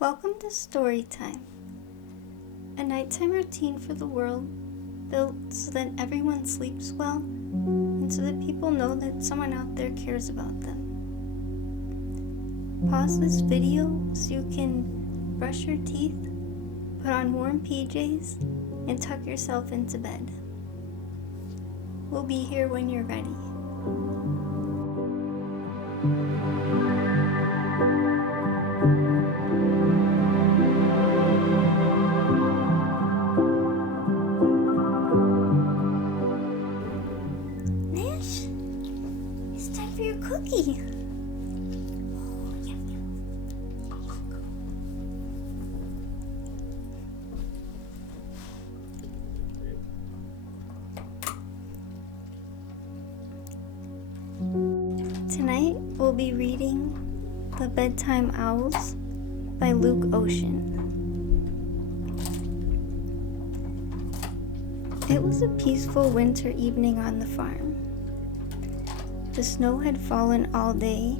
Welcome to Storytime, a nighttime routine for the world built so that everyone sleeps well and so that people know that someone out there cares about them. Pause this video so you can brush your teeth, put on warm PJs, and tuck yourself into bed. We'll be here when you're ready. Nash, it's time for your cookie. Oh, yum, yum. Tonight we'll be reading The Bedtime Owls by Luke Ocean. It was a peaceful winter evening on the farm. The snow had fallen all day,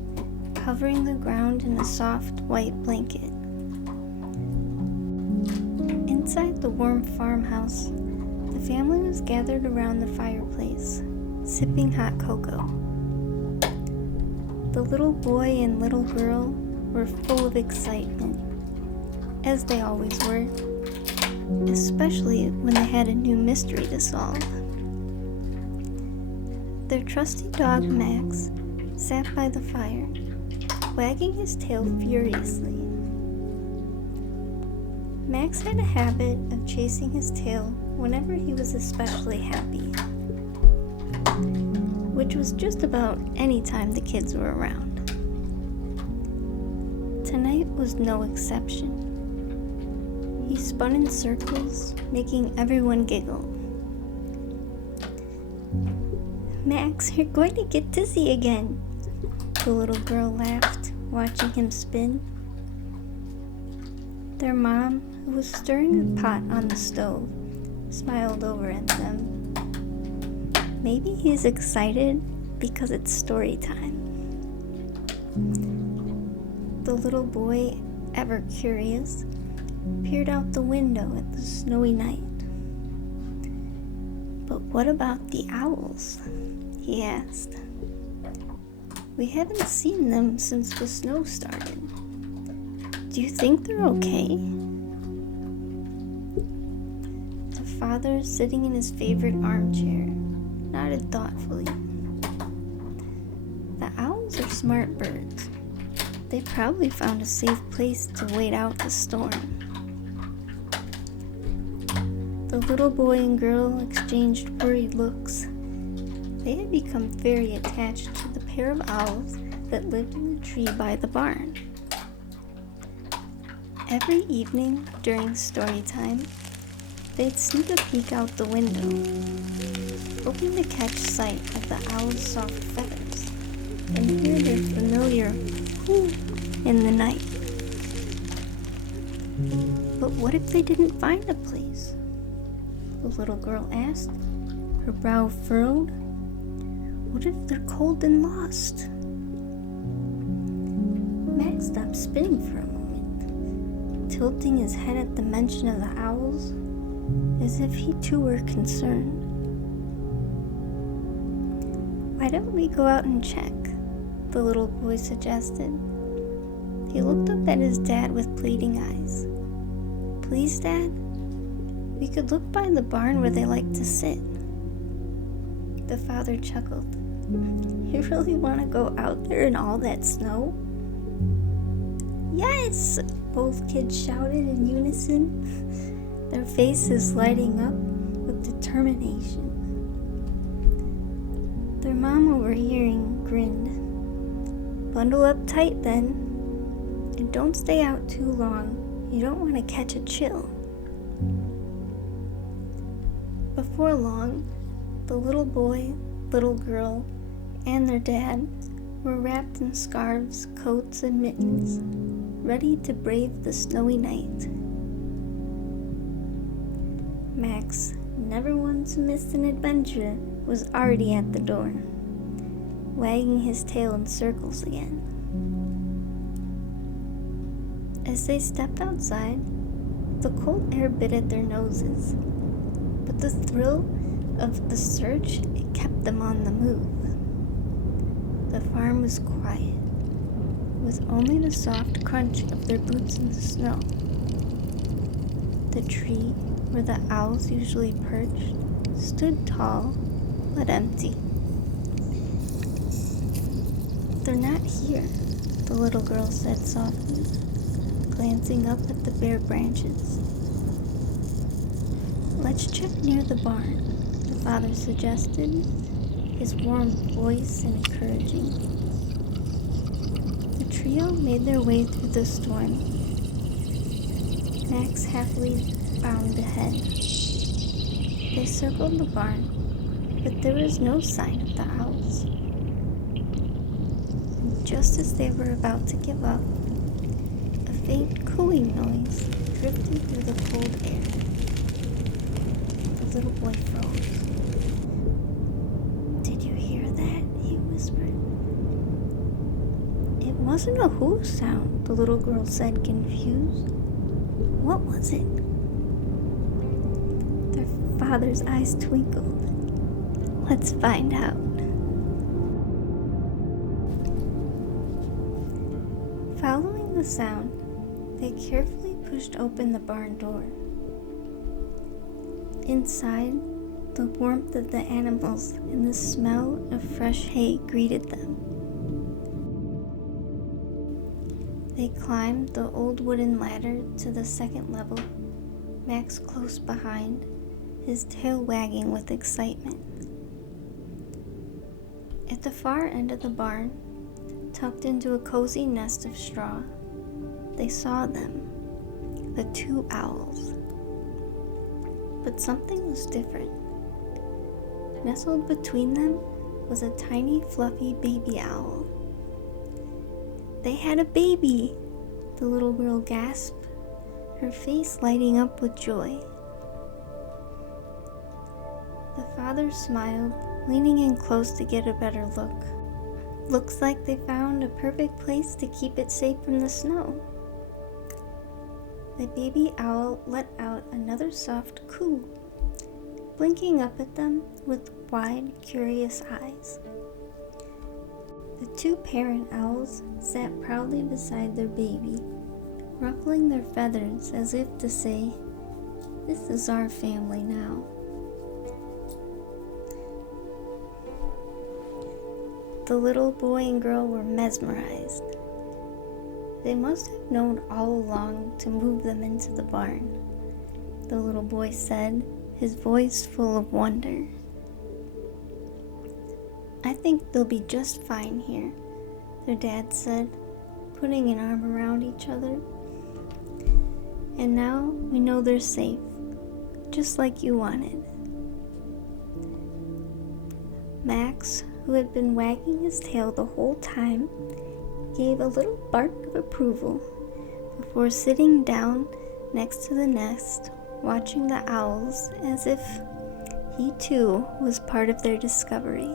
covering the ground in a soft white blanket. Inside the warm farmhouse, the family was gathered around the fireplace, sipping hot cocoa. The little boy and little girl were full of excitement, as they always were, especially when they had a new mystery to solve. Their trusty dog Max sat by the fire, wagging his tail furiously. Max had a habit of chasing his tail whenever he was especially happy, which was just about any time the kids were around. Tonight was no exception. He spun in circles, making everyone giggle. Max, you're going to get dizzy again, the little girl laughed, watching him spin. Their mom, who was stirring a pot on the stove, smiled over at them. Maybe he's excited because it's story time. The little boy, ever curious, peered out the window at the snowy night. But what about the owls? He asked. We haven't seen them since the snow started. Do you think they're okay? The father, sitting in his favorite armchair, nodded thoughtfully. The owls are smart birds. They probably found a safe place to wait out the storm. The little boy and girl exchanged worried looks. They had become very attached to the pair of owls that lived in the tree by the barn. Every evening during story time, they'd sneak a peek out the window, hoping to catch sight of the owl's soft feathers and hear their familiar whoo in the night. But what if they didn't find a place? The little girl asked, her brow furrowed. What if they're cold and lost? Max stopped spinning for a moment, tilting his head at the mention of the owls, as if he too were concerned. Why don't we go out and check? The little boy suggested. He looked up at his dad with pleading eyes. Please, Dad? We could look by the barn where they like to sit. The father chuckled. You really want to go out there in all that snow? Yes! Both kids shouted in unison, their faces lighting up with determination. Their mom, overhearing, grinned. Bundle up tight then, and don't stay out too long. You don't want to catch a chill. Before long, the little boy, little girl, and their dad were wrapped in scarves, coats, and mittens, ready to brave the snowy night. Max, never one to miss an adventure, was already at the door, wagging his tail in circles again. As they stepped outside, the cold air bit at their noses, but the thrill of the search, it kept them on the move. The farm was quiet, with only the soft crunch of their boots in the snow. The tree where the owls usually perched stood tall, but empty. "They're not here," the little girl said softly, glancing up at the bare branches. "Let's check near the barn," the father suggested, his warm voice encouraging. The trio made their way through the storm. Max happily bounded ahead. They circled the barn, but there was no sign of the owls. And just as they were about to give up, a faint cooing noise drifted through the cold air. The little boy froze. "Did you hear that?" he whispered. "It wasn't a who sound," the little girl said, confused. "What was it?" Their father's eyes twinkled. "Let's find out." Following the sound, they carefully pushed open the barn door. Inside, the warmth of the animals and the smell of fresh hay greeted them. They climbed the old wooden ladder to the second level, Max close behind, his tail wagging with excitement. At the far end of the barn, tucked into a cozy nest of straw, they saw them, the two owls. But something was different. Nestled between them was a tiny, fluffy baby owl. "They had a baby!" the little girl gasped, her face lighting up with joy. The father smiled, leaning in close to get a better look. "Looks like they found a perfect place to keep it safe from the snow." The baby owl let out another soft coo, blinking up at them with wide, curious eyes. The two parent owls sat proudly beside their baby, ruffling their feathers as if to say, "This is our family now." The little boy and girl were mesmerized. They must have known all along to move them into the barn, the little boy said, his voice full of wonder. "I think they'll be just fine here," their dad said, putting an arm around each other. "And now we know they're safe, just like you wanted." Max, who had been wagging his tail the whole time, gave a little bark of approval before sitting down next to the nest, watching the owls as if he too was part of their discovery.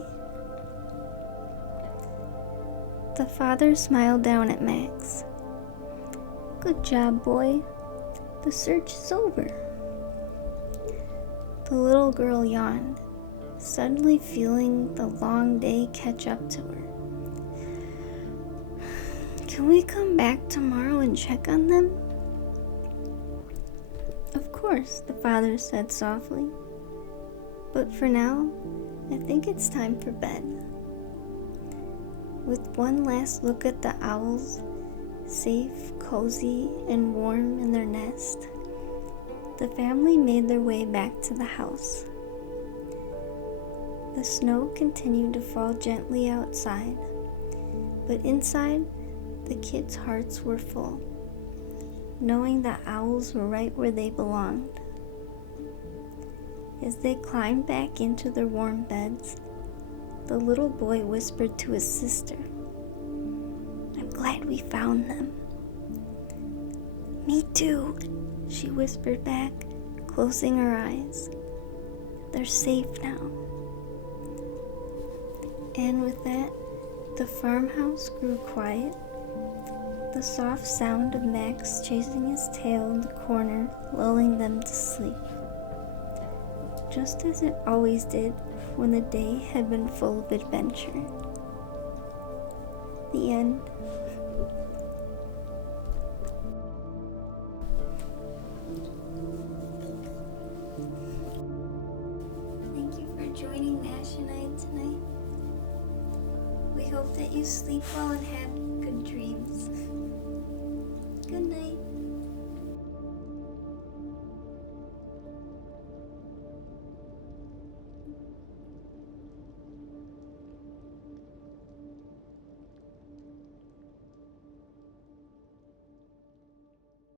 The father smiled down at Max. "Good job, boy. The search is over." The little girl yawned, suddenly feeling the long day catch up to her. "Can we come back tomorrow and check on them?" "Of course," the father said softly. "But for now, I think it's time for bed." With one last look at the owls, safe, cozy, and warm in their nest, the family made their way back to the house. The snow continued to fall gently outside, but inside, the kids' hearts were full, knowing the owls were right where they belonged. As they climbed back into their warm beds, the little boy whispered to his sister, "I'm glad we found them." "Me too," she whispered back, closing her eyes. "They're safe now." And with that, the farmhouse grew quiet, The soft sound of Max chasing his tail in the corner, lulling them to sleep. Just as it always did when the day had been full of adventure. The end. Thank you for joining Nash and I tonight. We hope that you sleep well and have good dreams.